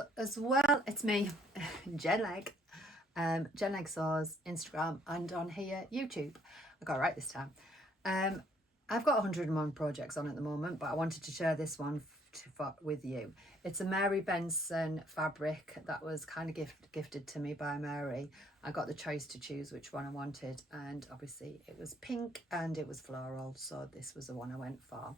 So as well, it's me, Jen Legg, Jen Legg Saws, Instagram, and on here, YouTube. I got it right this time. I've got 101 projects on at the moment, but I wanted to share this one with you. It's a Mary Benson Fabric that was kind of gifted to me by Mary. I got the choice to choose which one I wanted, and obviously it was pink and it was floral, so this was the one I went for.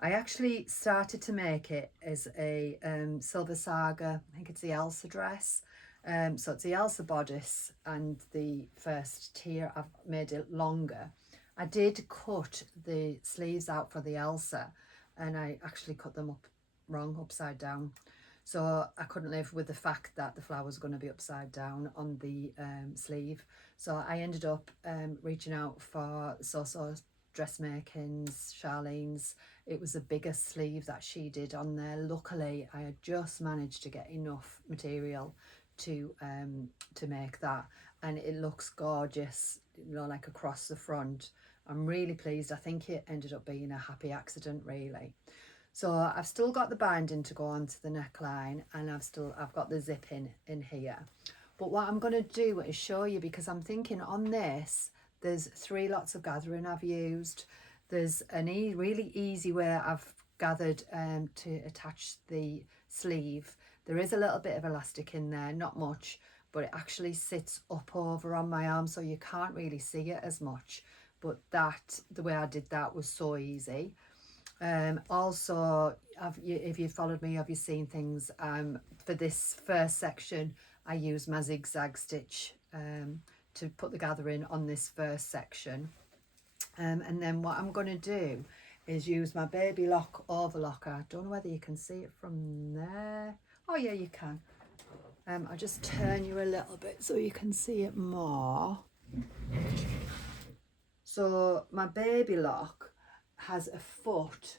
I actually started to make it as a Silversaga, I think it's the Elsa dress. So it's the Elsa bodice, and the first tier I've made it longer. I did cut the sleeves out for the Elsa, and I actually cut them up wrong, upside down. So I couldn't live with the fact that the flower was going to be upside down on the sleeve. So I ended up reaching out for SoSewDressmaking's, Charlene's. It was a bigger sleeve that she did on there. Luckily, I had just managed to get enough material to make that, and it looks gorgeous, you know, like across the front. I'm really pleased. I think it ended up being a happy accident, really. So I've still got the binding to go onto the neckline, and I've got the zip in here. But what I'm going to do is show you, because I'm thinking on this, there's 3 lots of gathering I've used. There's a really easy way I've gathered to attach the sleeve. There is a little bit of elastic in there, not much, but it actually sits up over on my arm, so you can't really see it as much. But the way I did that was so easy. Also, if you followed me, have you seen things for this first section? I used my zigzag stitch to put the gathering on this first section, and then what I'm going to do is use my Babylock overlocker. I don't know whether you can see it from there. Oh yeah, you can. I'll just turn you a little bit so you can see it more. So my Babylock has a foot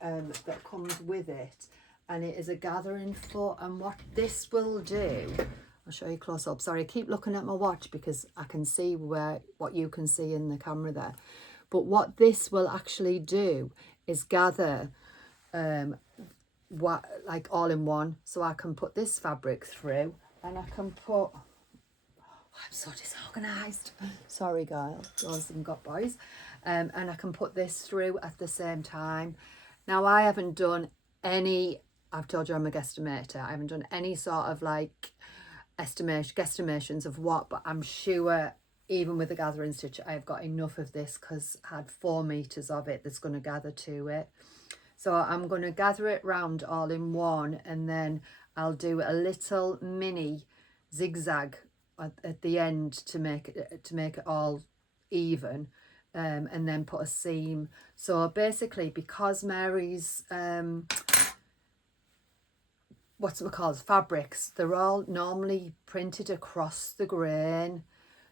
that comes with it, and it is a gathering foot. And what this will do, I'll show you close up. Sorry, I keep looking at my watch because I can see what you can see in the camera there. But what this will actually do is gather like all in one. So I can put this fabric through, and I can put, I'm so disorganised. Sorry, girls and got boys. And I can put this through at the same time. Now, I haven't done any, I've told you I'm a guesstimator. I haven't done any sort of like guesstimations of what, but I'm sure even with the gathering stitch, I've got enough of this, because I had 4 meters of it that's going to gather to it. So I'm going to gather it round all in one, and then I'll do a little mini zigzag at the end to make it all even, and then put a seam. So basically, because Mary's fabrics, they're all normally printed across the grain.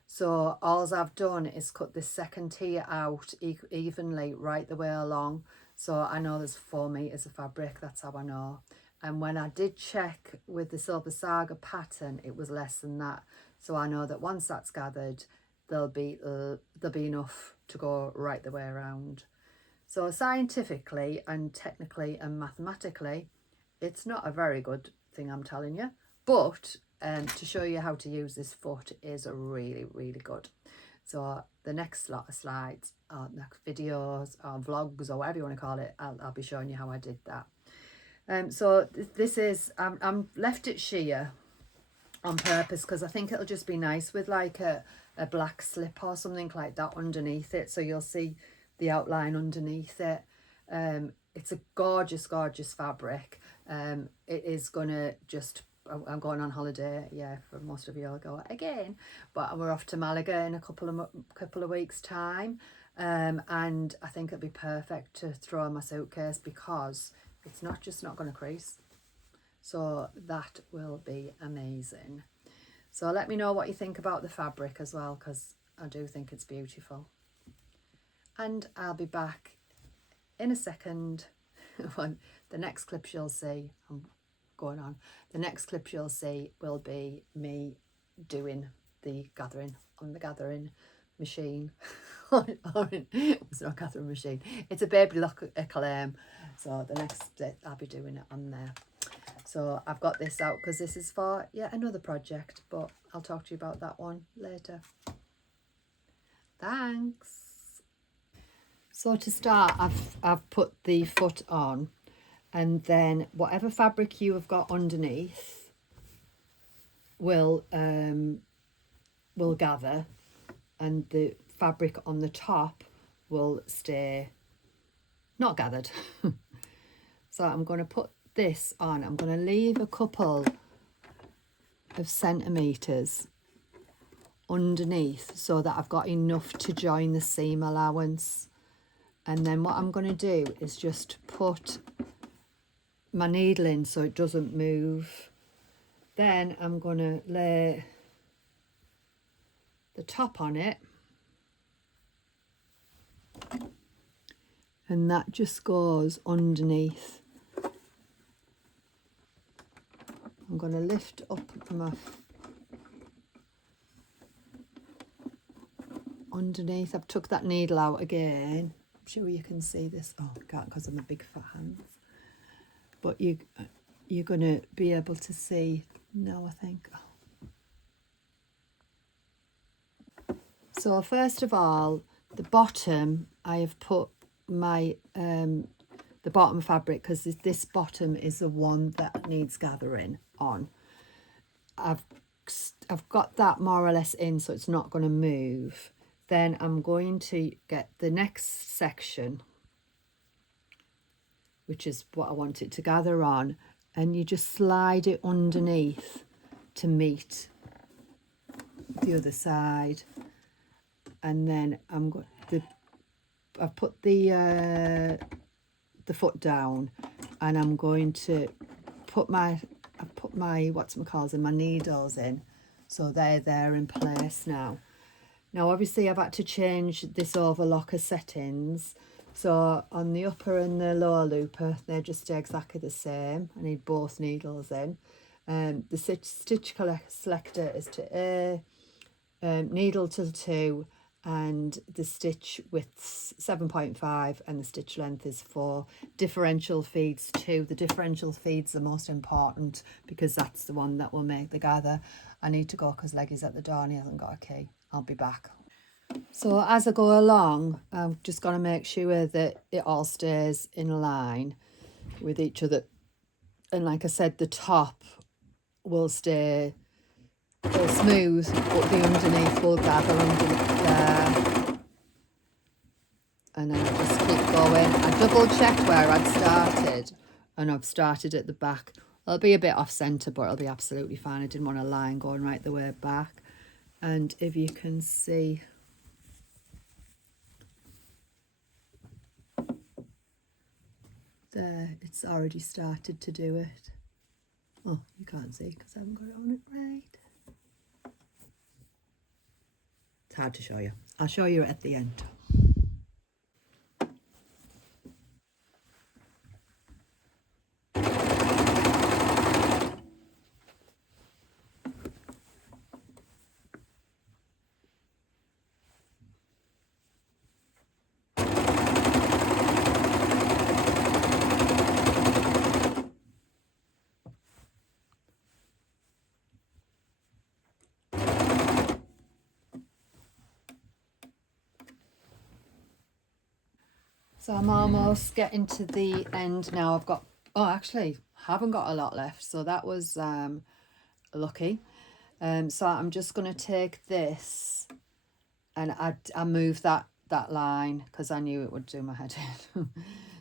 So all I've done is cut this second tier out evenly right the way along. So I know there's 4 meters of fabric, that's how I know. And when I did check with the Silversaga pattern, it was less than that. So I know that once that's gathered, there'll be enough to go right the way around. So scientifically and technically and mathematically, it's not a very good thing, I'm telling you. But to show you how to use this foot is really, really good. So the next lot of slides, or next videos, or vlogs, or whatever you want to call it, I'll be showing you how I did that. So this is, I'm left it sheer on purpose, because I think it'll just be nice with like a black slip or something like that underneath it, so you'll see the outline underneath it. It's a gorgeous fabric. It is gonna just, I'm going on holiday, yeah, for most of you I'll go again, but we're off to Malaga in a couple of weeks time, and I think it'd be perfect to throw in my suitcase, because it's not going to crease. So that will be amazing. So let me know what you think about the fabric as well, because I do think it's beautiful. And I'll be back in a second. When the next clip you'll see, I'm going on, the next clip you'll see will be me doing the gathering on the gathering machine. It's not a gathering machine, it's a Babylock Acclaim. So the next bit I'll be doing it on there. So I've got this out because this is for yet another project, but I'll talk to you about that one later. Thanks. So to start, I've put the foot on, and then whatever fabric you have got underneath will gather, and the fabric on the top will stay not gathered. So I'm going to put this on. I'm going to leave a couple of centimetres underneath so that I've got enough to join the seam allowance. And then what I'm going to do is just put my needle in so it doesn't move. Then I'm going to lay the top on it, and that just goes underneath. I'm going to lift up my underneath. I've took that needle out again. I'm sure you can see this. Oh, I can't because of my big fat hands. But you're going to be able to see now, I think. So first of all, the bottom, I have put my the bottom fabric, because this bottom is the one that needs gathering on. I've got that more or less in, so it's not going to move. Then I'm going to get the next section, which is what I want it to gather on, and you just slide it underneath to meet the other side. And then I've put the foot down, and I'm going to put my my needles in, so they're there in place now. Now obviously I've had to change this overlocker settings, so on the upper and the lower looper they just stay exactly the same. I need both needles in. The stitch selector is to A, needle to 2, and the stitch width's 7.5 and the stitch length is 4. Differential feeds 2. The differential feed's the most important because that's the one that will make the gather. I need to go because Leggy's at the door and he hasn't got a key. I'll be back. So as I go along, I'm just going to make sure that it all stays in line with each other. And like I said, the top will stay smooth, but the underneath will gather underneath there. And then I just keep going. I double checked where I'd started, and I've started at the back. It'll be a bit off centre, but it'll be absolutely fine. I didn't want a line going right the way back. And if you can see, there, it's already started to do it. Oh, you can't see because I haven't got it on it right. It's hard to show you. I'll show you at the end. So I'm almost getting to the end now. I've got, oh, actually, haven't got a lot left. So that was lucky. So I'm just going to take this and I move that line because I knew it would do my head in.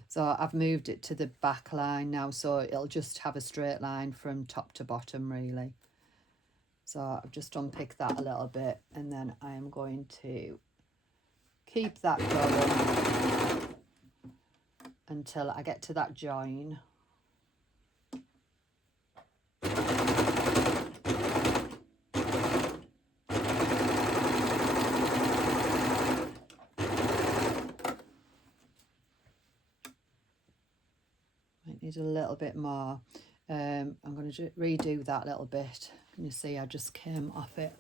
So I've moved it to the back line now, so it'll just have a straight line from top to bottom really. So I've just unpicked that a little bit, and then I am going to keep that going until I get to that join. Might need a little bit more. I'm going to redo that little bit. You see, I just came off it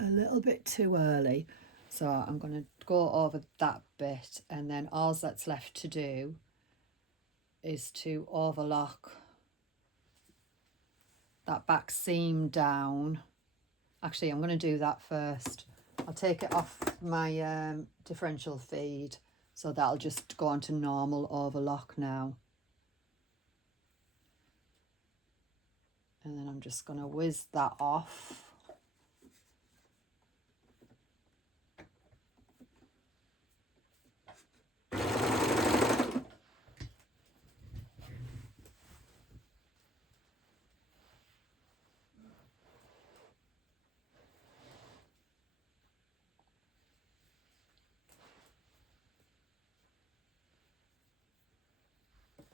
a little bit too early. So I'm going to go over that bit, and then all that's left to do is to overlock that back seam down. Actually, I'm going to do that first. I'll take it off my differential feed, so that'll just go on to normal overlock now. And then I'm just going to whiz that off.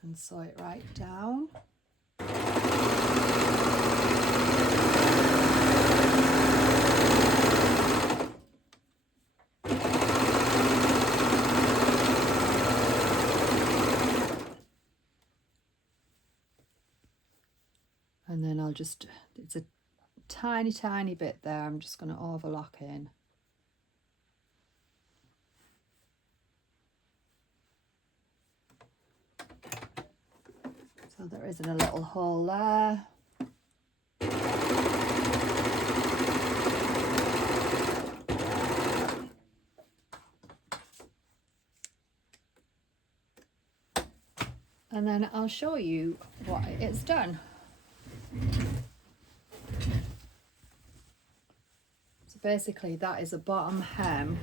And sew it right down. And then I'll just, it's a tiny bit there, I'm just going to overlock in. So there isn't a little hole there. And then I'll show you what it's done. So basically that is a bottom hem,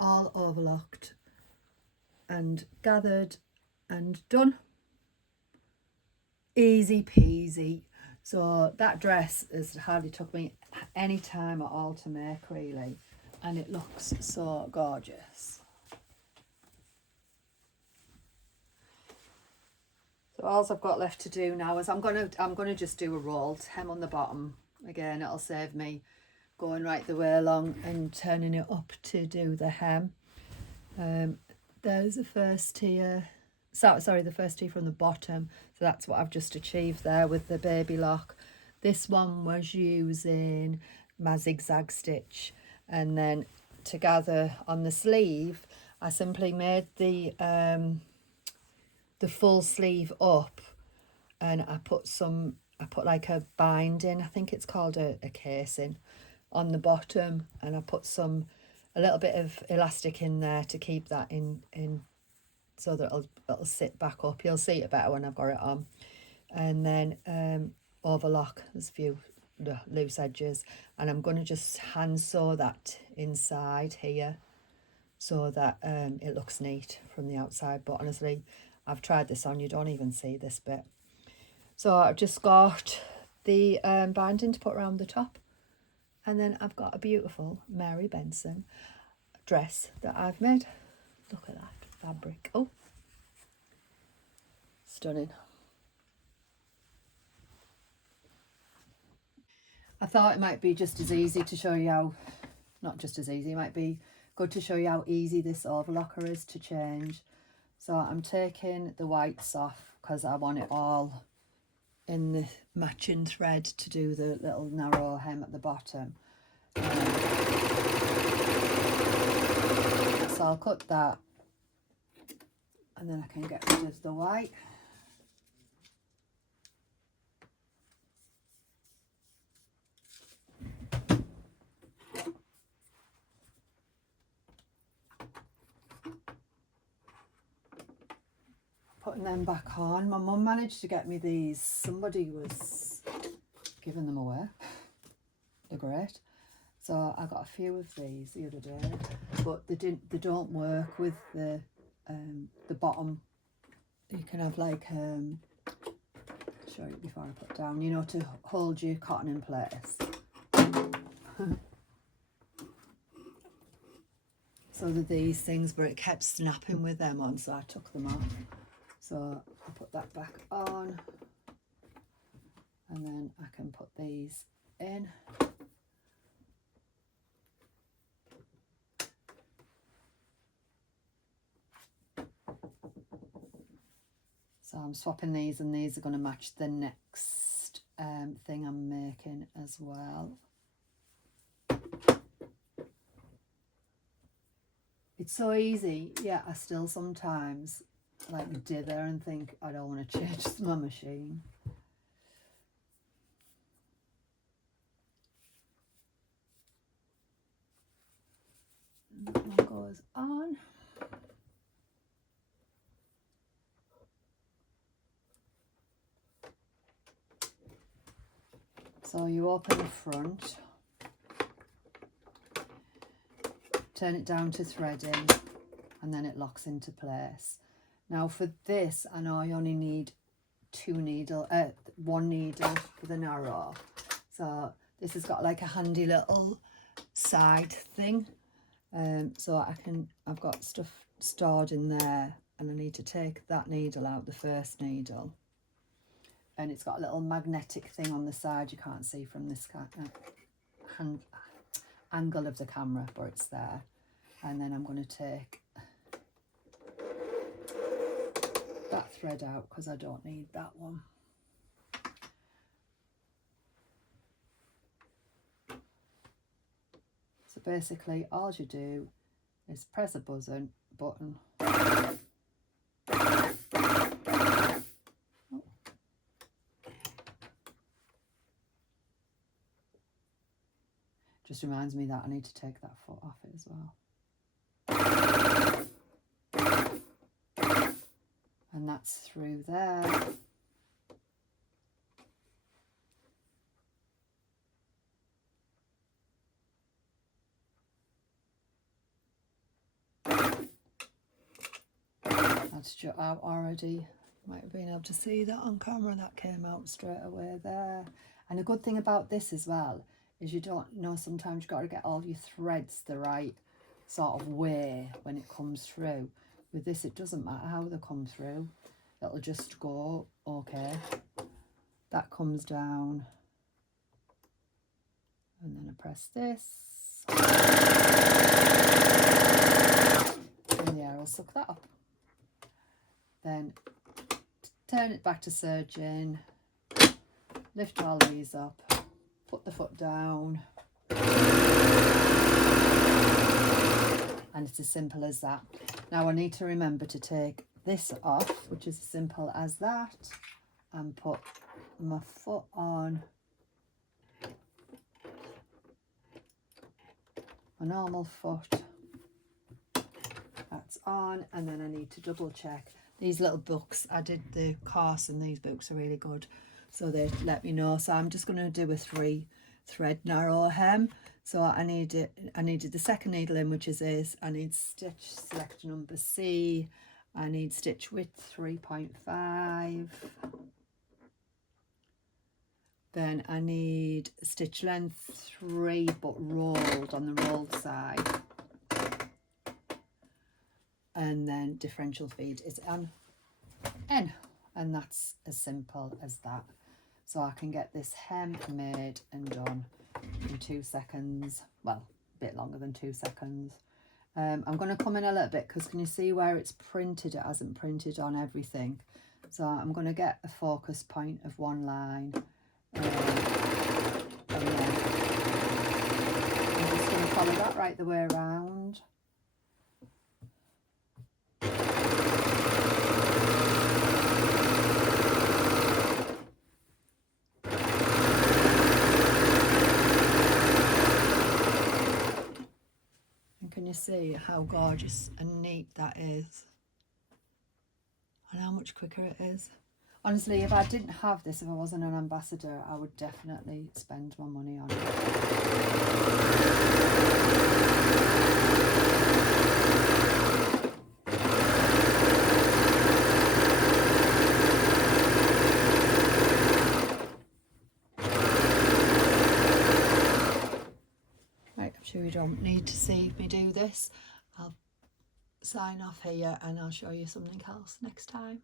all overlocked and gathered and done. Easy peasy. So that dress has hardly took me any time at all to make, really, and it looks so gorgeous. So all I've got left to do now is I'm gonna just do a rolled hem on the bottom. Again, it'll save me going right the way along and turning it up to do the hem. There's the first tier. Sorry, the first tee from the bottom. So that's what I've just achieved there with the Babylock. This one was using my zigzag stitch, and then to gather on the sleeve, I simply made the full sleeve up, and I put like a binding, I think it's called a casing, on the bottom, and I put a little bit of elastic in there to keep that in so that it'll sit back up. You'll see it better when I've got it on. And then overlock, there's a few loose edges, and I'm going to just hand sew that inside here so that it looks neat from the outside. But honestly, I've tried this on, you don't even see this bit. So I've just got the binding to put around the top, and then I've got a beautiful Mary Benson dress that I've made. Look at that fabric. Oh, stunning. I thought it might be just as easy to show you how, not just as easy, it might be good to show you how easy this overlocker is to change. So I'm taking the whites off because I want it all in the matching thread to do the little narrow hem at the bottom. So I'll cut that, and then I can get rid of the white. Putting them back on. My mum managed to get me these. Somebody was giving them away. They're great. So I got a few of these the other day, but they don't work with the bottom. You can have like show you before I put down, you know, to hold your cotton in place. So they're these things, but it kept snapping with them on, so I took them off. So I put that back on, and then I can put these in. So I'm swapping these, and these are going to match the next thing I'm making as well. It's so easy, yeah, I still sometimes like dither and think I don't want to change my machine. And that one goes on. So you open the front, turn it down to threading, and then it locks into place. Now for this, I know I only need one needle for the narrow. So this has got like a handy little side thing. So I've got stuff stored in there, and I need to take that needle out, the first needle. And it's got a little magnetic thing on the side you can't see from this angle of the camera, but it's there. And then I'm going to take that thread out because I don't need that one. So basically all you do is press a button. Just reminds me that I need to take that foot off it as well. And that's through there. That's just out already. Might have been able to see that on camera. That came out straight away there. And a good thing about this as well is you don't know, sometimes you've got to get all your threads the right sort of way when it comes through. With this, it doesn't matter how they come through. It'll just go okay. That comes down. And then I press this. And the air will suck that up. Then turn it back to serging. Lift all these up. Put the foot down. And it's as simple as that. Now I need to remember to take this off, which is as simple as that, and put my foot on a normal foot. That's on, and then I need to double check. These little books, I did the course and these books are really good, so they let me know. So I'm just going to do a 3 thread narrow hem. So I needed the second needle in, which is this. I need stitch select number C. I need stitch width 3.5. Then I need stitch length 3, but rolled on the rolled side. And then differential feed is N. And that's as simple as that. So I can get this hem made and done in 2 seconds. Well, a bit longer than 2 seconds. I'm going to come in a little bit because can you see where it's printed? It hasn't printed on everything. So I'm going to get a focus point of one line. And then I'm just going to follow that right the way around. Can you see how gorgeous and neat that is? And how much quicker it is? Honestly, if I didn't have this, if I wasn't an ambassador, I would definitely spend my money on it. Right, I'm sure you don't need to see me do this. I'll sign off here and I'll show you something else next time.